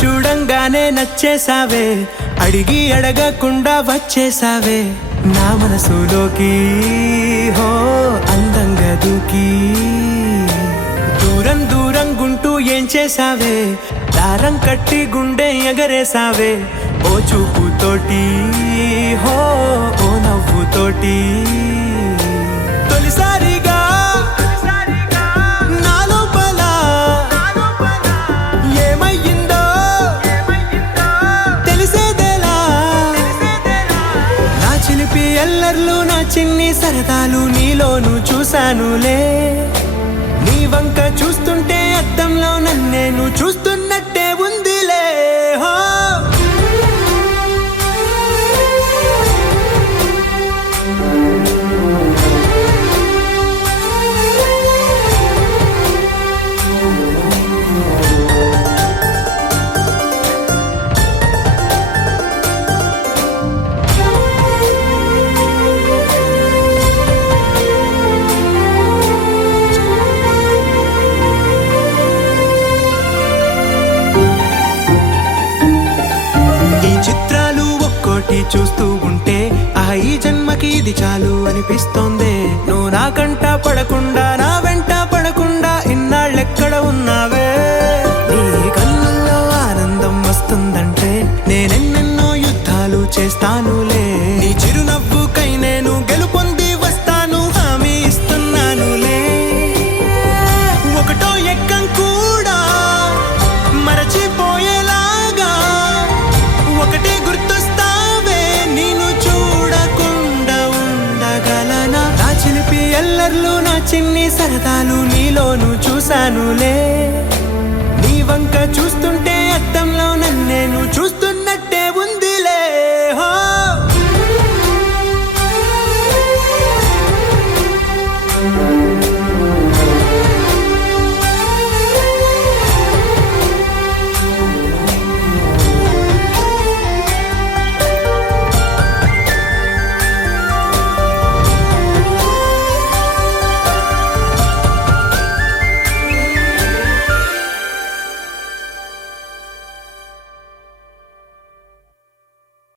చూడంగానే నచ్చేసావే, అడిగి అడగకుండా వచ్చేసావే నా మనసులోకి. హో అందంగా దూకి దూరం దూరం గుంటూ ఏం చేసావే, దారం కట్టి గుండె ఎగరేసావే ఓ చూపుతోటి. హో ఓ నవ్వుతోటి తొలిసారిగా నా లోపల ఏమయ్యిందో తెలిసేదేలా. నా చిలిపి ఎల్లర్లు నా చిన్ని సరదాలు నీలోను చూశానులే. నీ వంక చూస్తుంటే అద్దంలో నన్నేను చూస్తున్నట్టే ఉందిలే. హో చూస్తూ ఉంటే ఈ జన్మకి ఇది చాలు అనిపిస్తోందే. నువ్వు నా కంట పడకుండా నా వెంట పడకుండా ఇన్నాళ్ళెక్కడ ఉన్నావే. నీ కళ్ళల్లో ఆనందం వస్తుందంటే నేనెన్నెన్నో యుద్ధాలు చేస్తానులే. నీ చిరునవ్వుకై నేను గెలుపొంది వస్తాను హామీ ఇస్తున్నానులే. ఒకటో ఎక్కం కూడా మరచిపోయేలాగా ఒకటే గుర్తొస్తా ఎల్లర్లు నా చిన్ని సరదాలు నీలోను చూశానులే. నీ వంక చూస్తుంటే అద్దంలో నన్నేను చూస్తూ